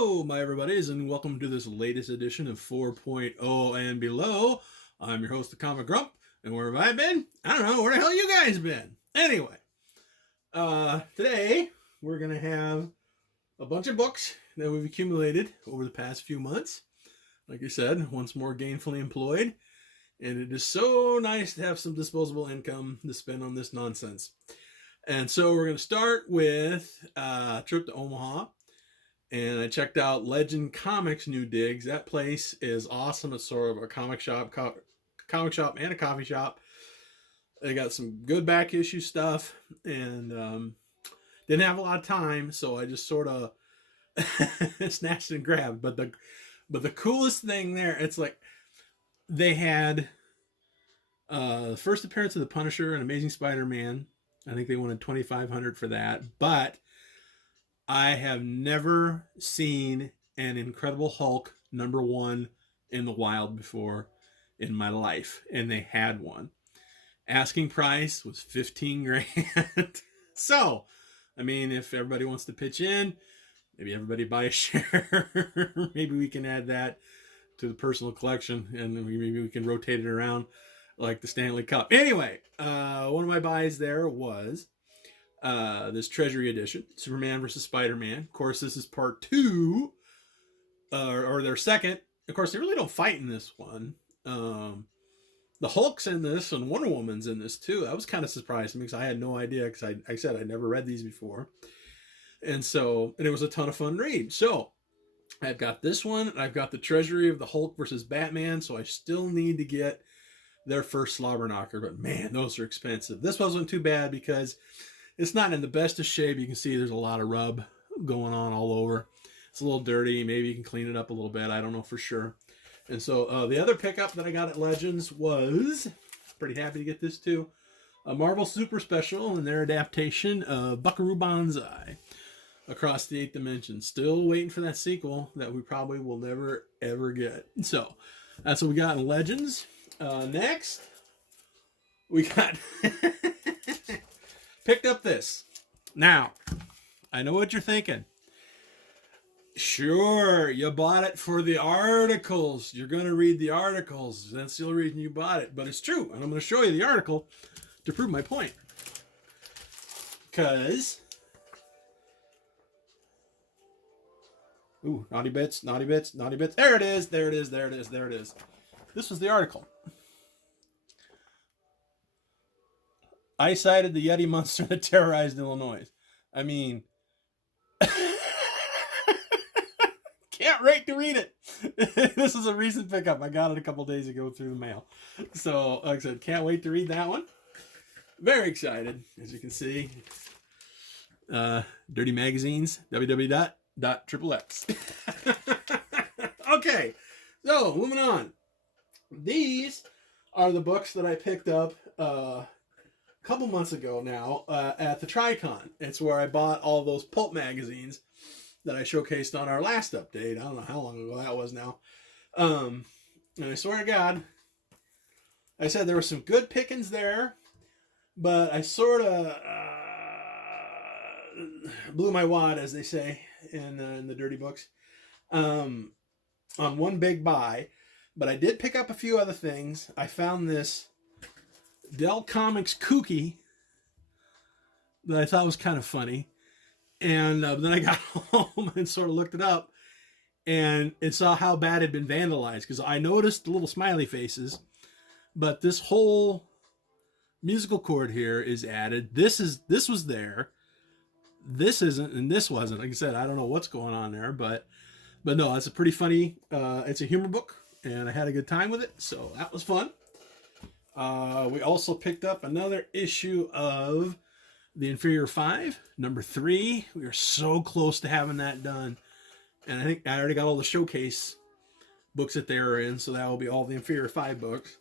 Hello, my everybodies, and welcome to this latest edition of 4.0 and below. I'm your host, the Comic Grump, and where have I been? I don't know. Where the hell you guys been? Anyway, today we're gonna have a bunch of books that we've accumulated over the past few months. Like I said, once more gainfully employed, and it is so nice to have some disposable income to spend on this nonsense. And so we're gonna start with a trip to Omaha. And I checked out Legend Comics New Digs. That place is awesome. It's sort of a comic shop and a coffee shop. They got some good back issue stuff, and didn't have a lot of time, so I just sort of snatched and grabbed. But the coolest thing there, it's like they had the first appearance of the Punisher and Amazing Spider-Man. I think they wanted $2,500 for that, but I have never seen an Incredible Hulk #1 in the wild before in my life, and they had one. Asking price was 15 grand. So, I mean, if everybody wants to pitch in, maybe everybody buy a share. Maybe we can add that to the personal collection, and maybe we can rotate it around like the Stanley Cup. Anyway, one of my buys there was this Treasury edition, Superman versus Spider-Man. Of course, this is part 2, or their second. Of course, they really don't fight in this one. The Hulk's in this, and Wonder Woman's in this too. That was kind of surprising because I had no idea, because I said I never read these before. And it was a ton of fun to read. So I've got this one, and I've got the Treasury of the Hulk versus Batman, so I still need to get their first slobber knocker, but man, those are expensive. This wasn't too bad because it's not in the best of shape. You can see there's a lot of rub going on all over. It's a little dirty. Maybe you can clean it up a little bit. I don't know for sure. And so the other pickup that I got at Legends was, pretty happy to get this too, a Marvel Super Special and their adaptation of Buckaroo Banzai Across the Eighth Dimension. Still waiting for that sequel that we probably will never, ever get. So that's what we got in Legends. Next, we got... picked up this. Now, I know what you're thinking. Sure, you bought it for the articles. You're going to read the articles. That's the only reason you bought it. But it's true. And I'm going to show you the article to prove my point. Because... ooh, naughty bits, naughty bits, naughty bits. There it is, there it is, there it is, there it is. This was the article. I cited the Yeti monster that terrorized Illinois. I mean, can't wait to read it. This is a recent pickup. I got it a couple days ago through the mail. So, like I said, can't wait to read that one. Very excited, as you can see. Dirty Magazines, www.xxx. Okay, so moving on. These are the books that I picked up couple months ago now at the Tricon. It's where I bought all those pulp magazines that I showcased on our last update. I don't know how long ago that was now. And I swear to God, I said there were some good pickings there, but I sort of blew my wad, as they say in the dirty books, on one big buy. But I did pick up a few other things. I found this Dell Comics Kooky that I thought was kind of funny. And then I got home and sort of looked it up, and it saw how bad it had been vandalized, because I noticed the little smiley faces, but this whole musical chord here is added. This was there. This isn't, and this wasn't. Like I said, I don't know what's going on there, but no, it's a pretty funny, it's a humor book, and I had a good time with it, so that was fun. We also picked up another issue of The Inferior 5, #3. We are so close to having that done. And I think I already got all the showcase books that they are in, so that will be all the Inferior 5 books.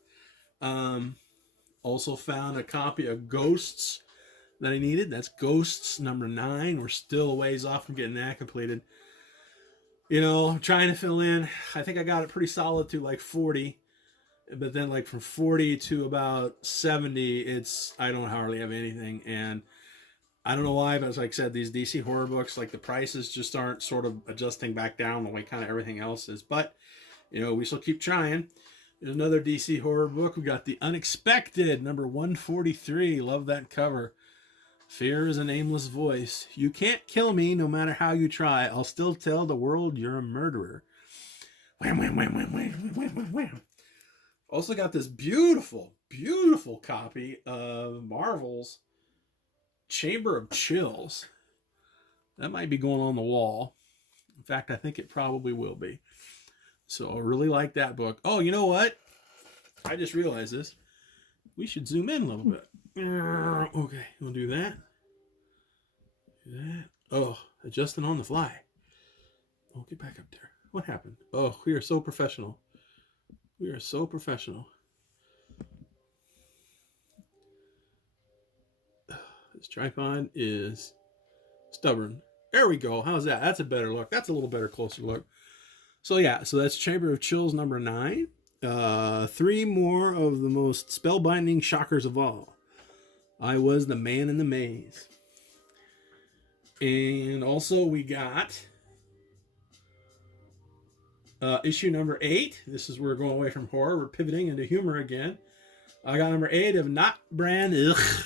Also found a copy of Ghosts that I needed. That's Ghosts #9. We're still a ways off from getting that completed. You know, trying to fill in. I think I got it pretty solid to like 40. But then like from 40 to about 70, I don't hardly have anything. And I don't know why, but like I said, these DC horror books, like the prices just aren't sort of adjusting back down the way kind of everything else is. But, you know, we still keep trying. There's another DC horror book. We got The Unexpected, number 143. Love that cover. Fear is a nameless voice. You can't kill me no matter how you try. I'll still tell the world you're a murderer. Wham, wham, wham, wham, wham, wham, wham, wham. Also got this beautiful, beautiful copy of Marvel's Chamber of Chills. That might be going on the wall. In fact, I think it probably will be. So I really like that book. Oh, you know what? I just realized this. We should zoom in a little bit. Okay, we'll do that. Do that. Oh, adjusting on the fly. Oh, get back up there. What happened? Oh, we are so professional. We are so professional. This tripod is stubborn. There we go. How's that? That's a better look. That's a little better, closer look. So yeah, so that's Chamber of Chills number 9. 3 more of the most spellbinding shockers of all. I Was the Man in the Maze. And also we got issue number 8. This is where we're going away from horror. We're pivoting into humor again. I got number 8 of Not Brand. Ugh.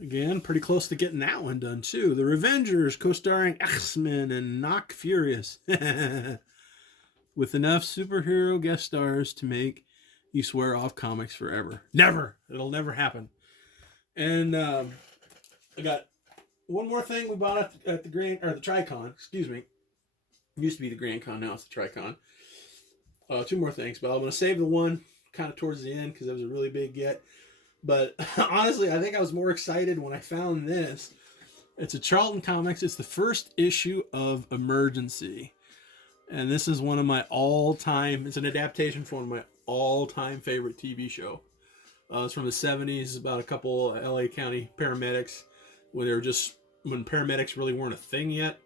Again, pretty close to getting that one done too. The Revengers, co-starring X-Men and Knock Furious. With enough superhero guest stars to make you swear off comics forever. Never. It'll never happen. And I got one more thing we bought at the Tricon. Excuse me. It used to be the Grand Con, now it's the Tricon. 2 more things, but I'm going to save the one kind of towards the end because it was a really big get. But honestly, I think I was more excited when I found this. It's a Charlton Comics. It's the first issue of Emergency. And this is one of my all-time... It's an adaptation for one of my all-time favorite TV show. It's from the 70s. It's about a couple LA County paramedics when paramedics really weren't a thing yet.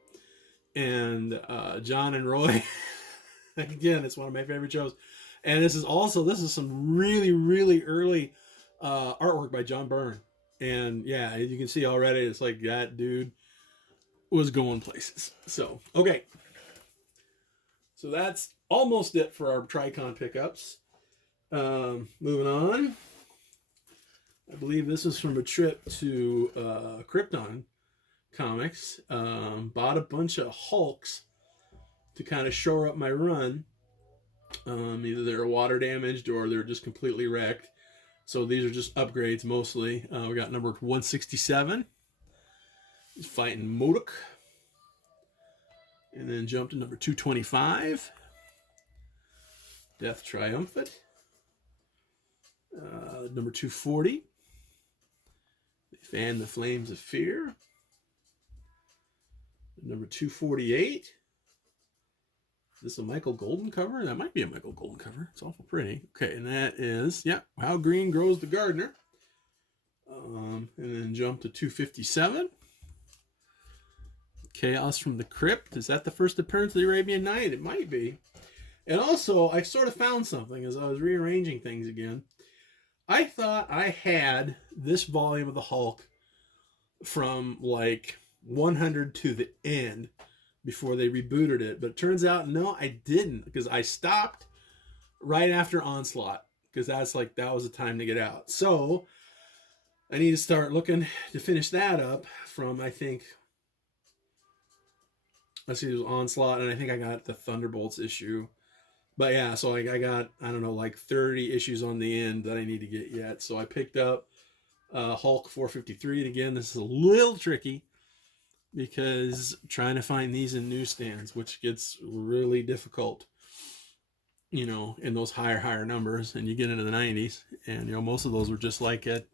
And John and Roy... Again, it's one of my favorite shows. And this is some really, really early... artwork by John Byrne. And yeah, you can see already, it's like that dude was going places. So, okay. So that's almost it for our Tricon pickups. Moving on. I believe this is from a trip to Krypton Comics. Bought a bunch of Hulks to kind of shore up my run. Either they're water damaged or they're just completely wrecked. So these are just upgrades mostly. We got number 167. He's fighting Modok. And then jump to number 225. Death Triumphant. Number 240. They Fan the Flames of Fear. Number 248. Is this a Michael Golden cover? That might be a Michael Golden cover. It's awful pretty. Okay, and that is, How Green Grows the Gardener. And then jump to 257. Chaos from the Crypt. Is that the first appearance of the Arabian Night? It might be. And also, I sort of found something as I was rearranging things again. I thought I had this volume of the Hulk from like 100 to the end before they rebooted it, but it turns out no, I didn't, because I stopped right after Onslaught, because that was the time to get out. So I need to start looking to finish that up from, I think, let's see, it was Onslaught, and I think I got the Thunderbolts issue. But yeah, so I got, I don't know, like 30 issues on the end that I need to get yet. So I picked up Hulk 453, and again, this is a little tricky, because trying to find these in newsstands, which gets really difficult, in those higher numbers, and you get into the 90s, and most of those were just like at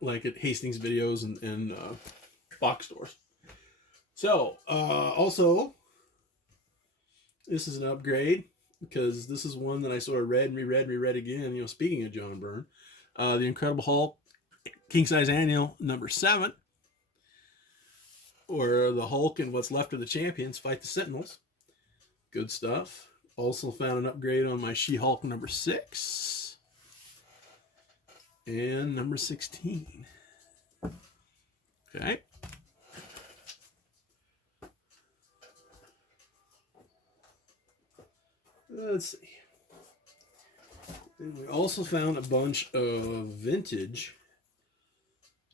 Hastings Videos and box stores. So also, this is an upgrade, because this is one that I sort of read and reread again. Speaking of John Byrne, The Incredible Hulk, King Size Annual number 7. Or the Hulk and What's Left of the Champions Fight the Sentinels. Good stuff. Also found an upgrade on my She-Hulk number 6. And number 16. Okay. Let's see. And we also found a bunch of vintage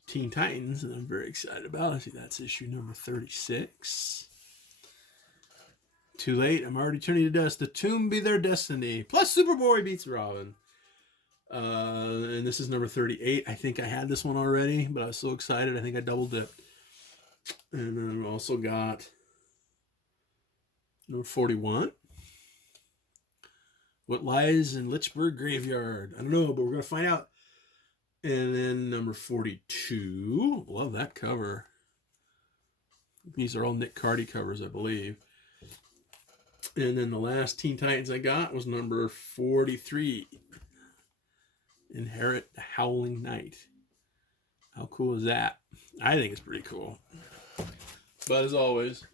Teen Titans that I'm very excited about. I see that's issue number 36. Too late. I'm already turning to dust. The tomb be their destiny. Plus Superboy beats Robin. And this is number 38. I think I had this one already, but I was so excited. I think I double dipped. And then we also got number 41. What lies in Litchburg Graveyard? I don't know, but we're going to find out. And then number 42. Love that cover. These are all Nick Cardy covers, I believe. And then the last Teen Titans I got was number 43. Inherit the Howling Knight. How cool is that? I think it's pretty cool. But as always,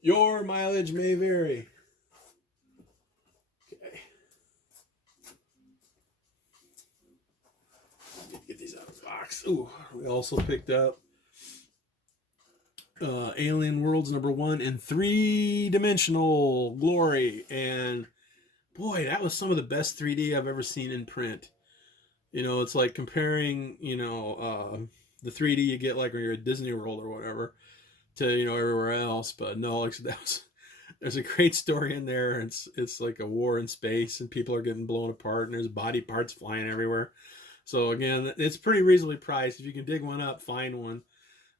your mileage may vary. Okay. Get these out of the box. Ooh, we also picked up Alien Worlds number 1 in 3-dimensional glory. And boy, that was some of the best 3D I've ever seen in print. You know, it's like comparing, you know, the 3D you get like when you're at Disney World or whatever to, you know, everywhere else. But no, like, there's a great story in there. It's like a war in space and people are getting blown apart and there's body parts flying everywhere. So again, it's pretty reasonably priced. If you can dig one up, find one.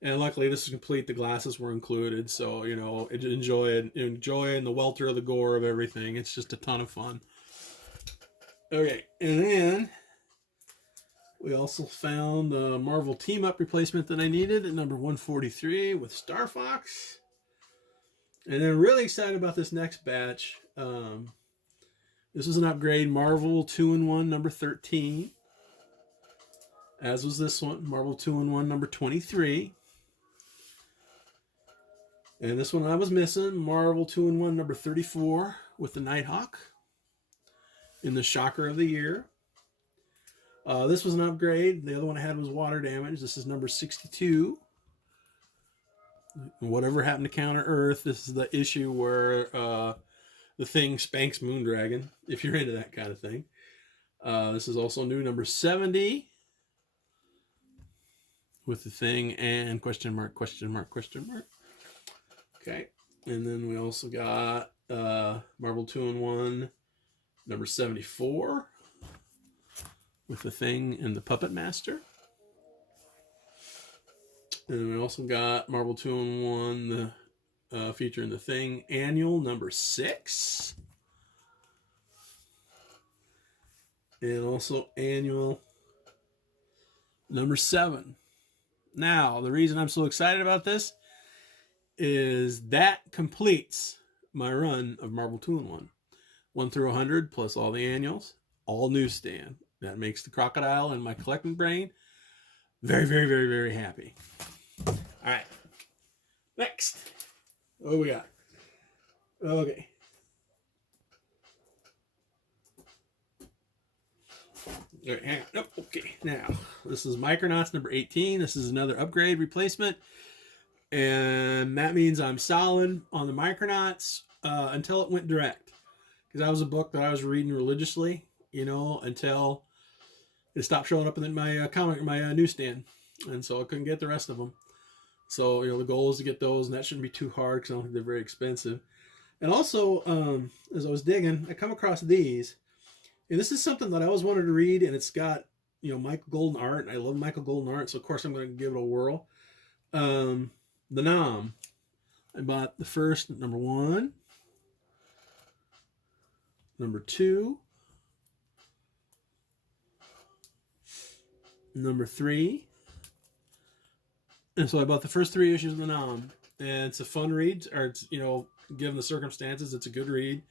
And luckily this is complete. The glasses were included. So, you know, enjoy it and the welter of the gore of everything. It's just a ton of fun. Okay, and then we also found the Marvel Team-Up replacement that I needed at number 143 with Star Fox. And then really excited about this next batch. This is an upgrade, Marvel 2-in-1 number 13. As was this one, Marvel 2-in-1 number 23. And this one I was missing, Marvel 2-in-1 number 34 with the Nighthawk in the Shocker of the Year. This was an upgrade. The other one I had was water damage. This is number 62. Whatever happened to Counter Earth. This is the issue where the Thing spanks Moondragon, if you're into that kind of thing. This is also new, number 70. With the Thing and question mark, question mark, question mark. Okay. And then we also got Marvel 2-in-1 number 74. With the Thing and the Puppet Master. And we also got Marvel 2-in-1, the featuring the Thing annual number 6. And also annual number 7. Now, the reason I'm so excited about this is that completes my run of Marvel 2-in-1. 1 through 100 plus all the annuals, all newsstand. That makes the crocodile in my collecting brain very, very, very, very happy. All right. Next. What do we got? Okay. All right, hang on. Nope. Okay. Now, this is Micronauts number 18. This is another upgrade replacement. And that means I'm solid on the Micronauts until it went direct. Because that was a book that I was reading religiously, you know, until it stopped showing up in my newsstand, and so I couldn't get the rest of them. So, you know, the goal is to get those, and that shouldn't be too hard because I don't think they're very expensive. And also, as I was digging, I come across these, and this is something that I always wanted to read, and it's got, you know, Michael Golden art, and I love Michael Golden art, so of course I'm going to give it a whirl. The Nom. I bought the first, number 1, number 2, number 3. And so I bought the first 3 issues of the Nom. And it's a fun read, or it's, you know, given the circumstances, it's a good read.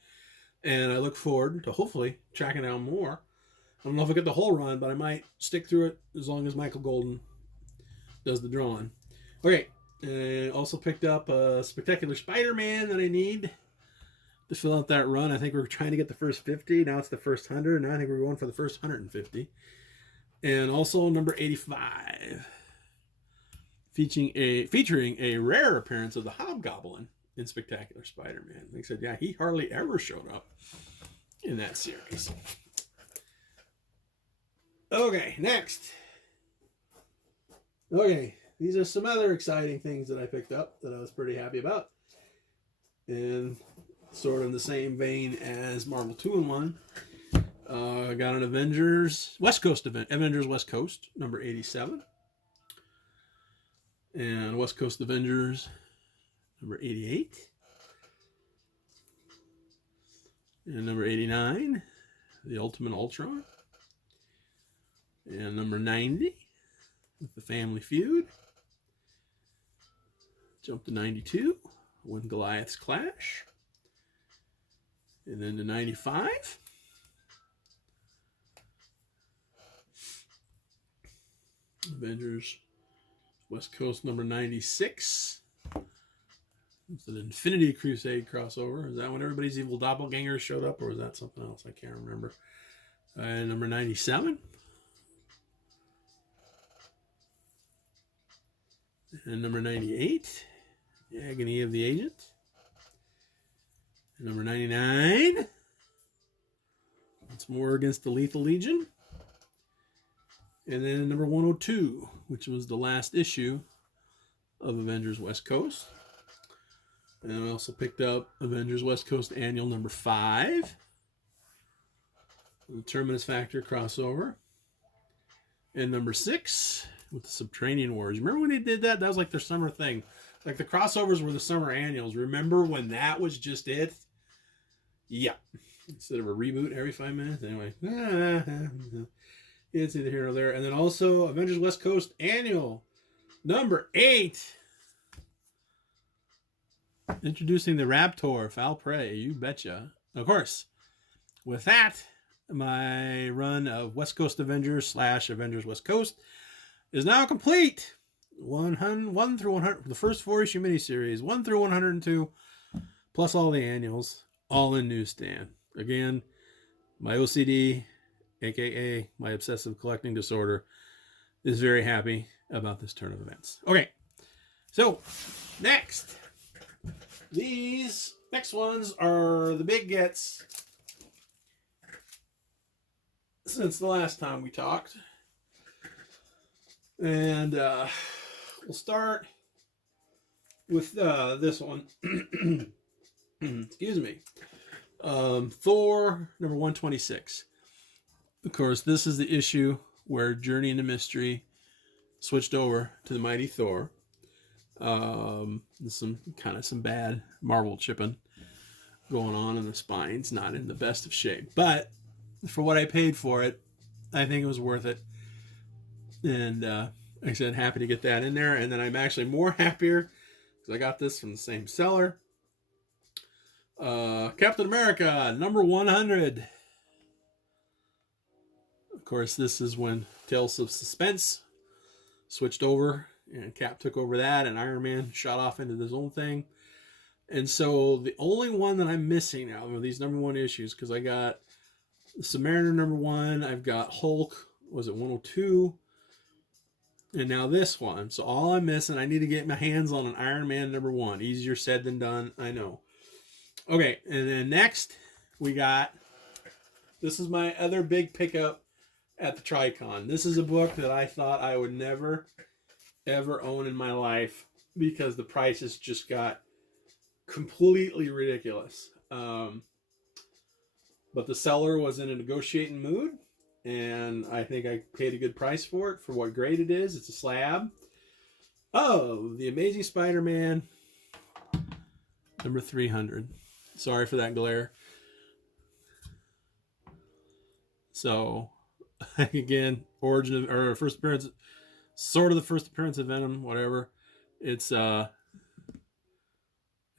And I look forward to hopefully tracking down more. I don't know if I get the whole run, but I might stick through it as long as Michael Golden does the drawing. Okay, and also picked up a Spectacular Spider-Man that I need to fill out that run. I think we're trying to get the first 50. Now it's the first 100. Now I think we're going for the first 150. And also number 85. featuring a rare appearance of the Hobgoblin in Spectacular Spider-Man. They said, yeah, he hardly ever showed up in that series. Okay, next. Okay, these are some other exciting things that I picked up that I was pretty happy about. And sort of in the same vein as Marvel 2-in-1. I got an Avengers West Coast event. Avengers West Coast, number 87. And West Coast Avengers, number 88. And number 89, The Ultimate Ultron. And number 90, with The Family Feud. Jump to 92, When Goliaths Clash. And then to 95. Avengers West Coast number 96. It's an Infinity Crusade crossover. Is that when everybody's evil doppelgangers showed up, or was that something else? I can't remember. Number 97. And number 98, The Agony of the Agent. And number 99, once more against the Lethal Legion. And then number 102, which was the last issue of Avengers West Coast. And I also picked up Avengers West Coast Annual number 5. The Terminus Factor crossover. And number 6 with the Subterranean Wars. Remember when they did that? That was like their summer thing. Like the crossovers were the summer annuals. Remember when that was just it? Yeah. Instead of a reboot every 5 minutes. Anyway. It's either here or there. And then also Avengers West Coast Annual number 8. Introducing the Raptor, Foul Prey, you betcha. Of course, with that, my run of West Coast Avengers / Avengers West Coast is now complete. 1 through 100, the first 4-issue miniseries, 1 through 102, plus all the annuals, all in newsstand. Again, my OCD, aka my obsessive collecting disorder, is very happy about this turn of events. Okay, so next. These next ones are the big gets since the last time we talked. And we'll start with this one. Excuse me. Thor number 126. Of course, this is the issue where Journey into Mystery switched over to the Mighty Thor. Some bad Marvel chipping going on in the spines, not in the best of shape, but for what I paid for it, I think it was worth it. And like I said, happy to get that in there. And then I'm actually more happier because I got this from the same seller. Captain America number 100. Of course, this is when Tales of Suspense switched over. And Cap took over that, and Iron Man shot off into his own thing. And so the only one that I'm missing now are these number 1 issues, because I got Submariner number 1, I've got Hulk, was it 102? And now this one. So all I'm missing, I need to get my hands on an Iron Man number 1. Easier said than done, I know. Okay, and then next we got, this is my other big pickup at the Tricon. This is a book that I thought I would never ever own in my life because the prices just got completely ridiculous. But the seller was in a negotiating mood, and I think I paid a good price for it for what grade it is. It's a slab. Oh, The Amazing Spider-Man number 300. Sorry for that glare. So again, origin of, or first appearance, sort of the first appearance of Venom, whatever. It's a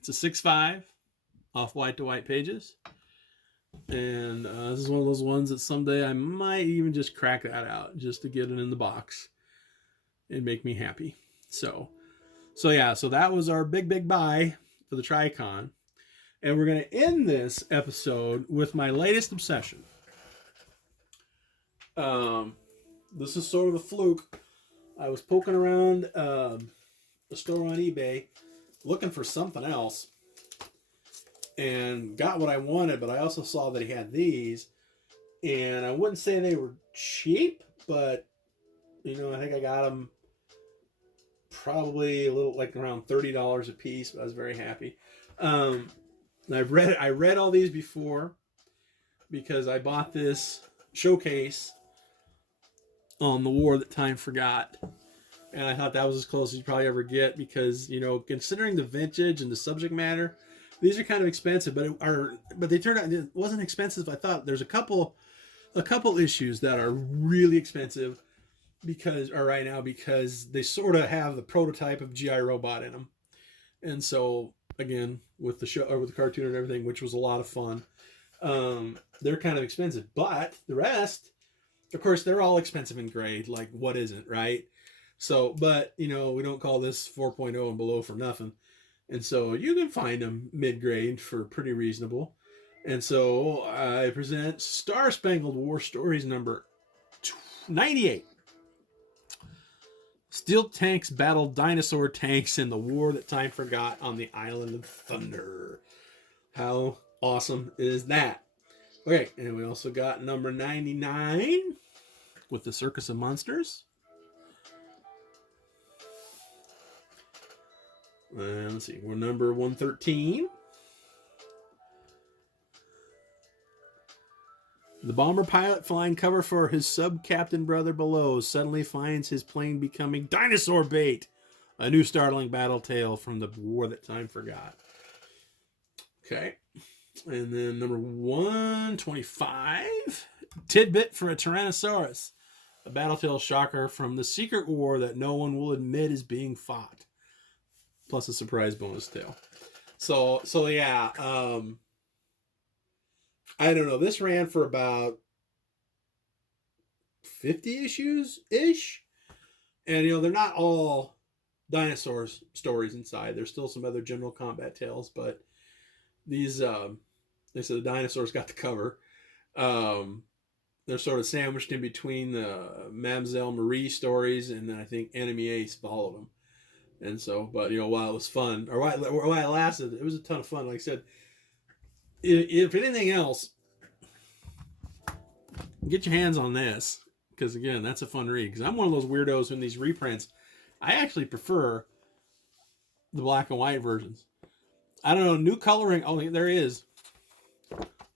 6.5 off white to white pages. And this is one of those ones that someday I might even just crack that out just to get it in the box and make me happy. So yeah, so that was our big buy for the Tricon. And we're going to end this episode with my latest obsession. This is sort of a fluke. I was poking around the store on eBay looking for something else and got what I wanted, but I also saw that he had these. And I wouldn't say they were cheap, but, you know, I think I got them probably a little, like around $30 a piece, but I was very happy. I read all these before because I bought this showcase on the war that time forgot. And I thought that was as close as you probably ever get because, you know, considering the vintage and the subject matter, these are kind of expensive, but they turned out it wasn't expensive. I thought there's a couple issues that are really expensive right now because they sort of have the prototype of GI Robot in them. And so again, with the show or with the cartoon and everything, which was a lot of fun, they're kind of expensive, but the rest, of course, they're all expensive in grade. Like what isn't, right? So, but you know, we don't call this 4.0 and below for nothing. And so you can find them mid-grade for pretty reasonable. And so I present Star Spangled War Stories number 98. Steel tanks battle dinosaur tanks in the war that time forgot on the Island of Thunder. How awesome is that? Okay, and we also got number 99 with the Circus of Monsters. Let's see, we're number 113. The bomber pilot flying cover for his sub-captain brother below suddenly finds his plane becoming dinosaur bait. A new startling battle tale from the war that time forgot. Okay. And then number 125. Tidbit for a Tyrannosaurus. A battle tale shocker from the secret war that no one will admit is being fought. Plus a surprise bonus tale. So yeah, I don't know. This ran for about 50 issues-ish. And, you know, they're not all dinosaur stories inside. There's still some other general combat tales, but these, they said the dinosaurs got the cover. They're sort of sandwiched in between the Mademoiselle Marie stories, and then I think Enemy Ace followed them. And so, but, you know, while it was fun, or while it lasted, it was a ton of fun. Like I said, if anything else, get your hands on this, because again, that's a fun read. Because I'm one of those weirdos in these reprints. I actually prefer the black and white versions. I don't know, new coloring. Oh, there is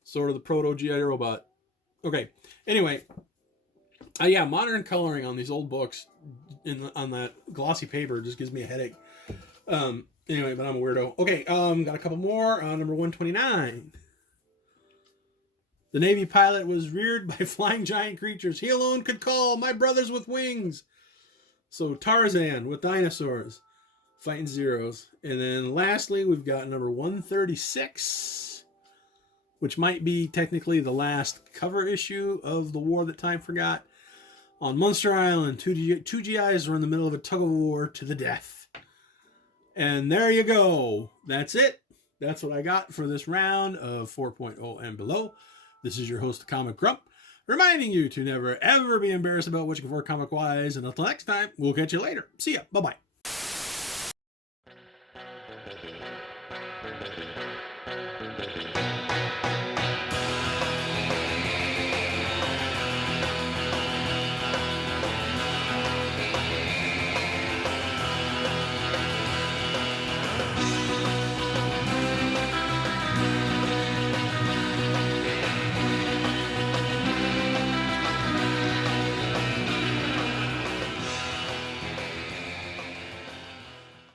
sort of the proto GI Robot. Okay, anyway, yeah, modern coloring on these old books on that glossy paper just gives me a headache. Anyway, but I'm a weirdo. Okay, got a couple more. Number 129. The Navy pilot was reared by flying giant creatures he alone could call my brothers with wings. So Tarzan with dinosaurs fighting Zeros. And then lastly, we've got number 136, which might be technically the last cover issue of the war that time forgot. On Monster Island, two GIs were in the middle of a tug of war to the death. And there you go. That's it. That's what I got for this round of 4.0 and below. This is your host, Comic Grump, reminding you to never, ever be embarrassed about what you can afford comic-wise. And until next time, we'll catch you later. See ya. Bye-bye.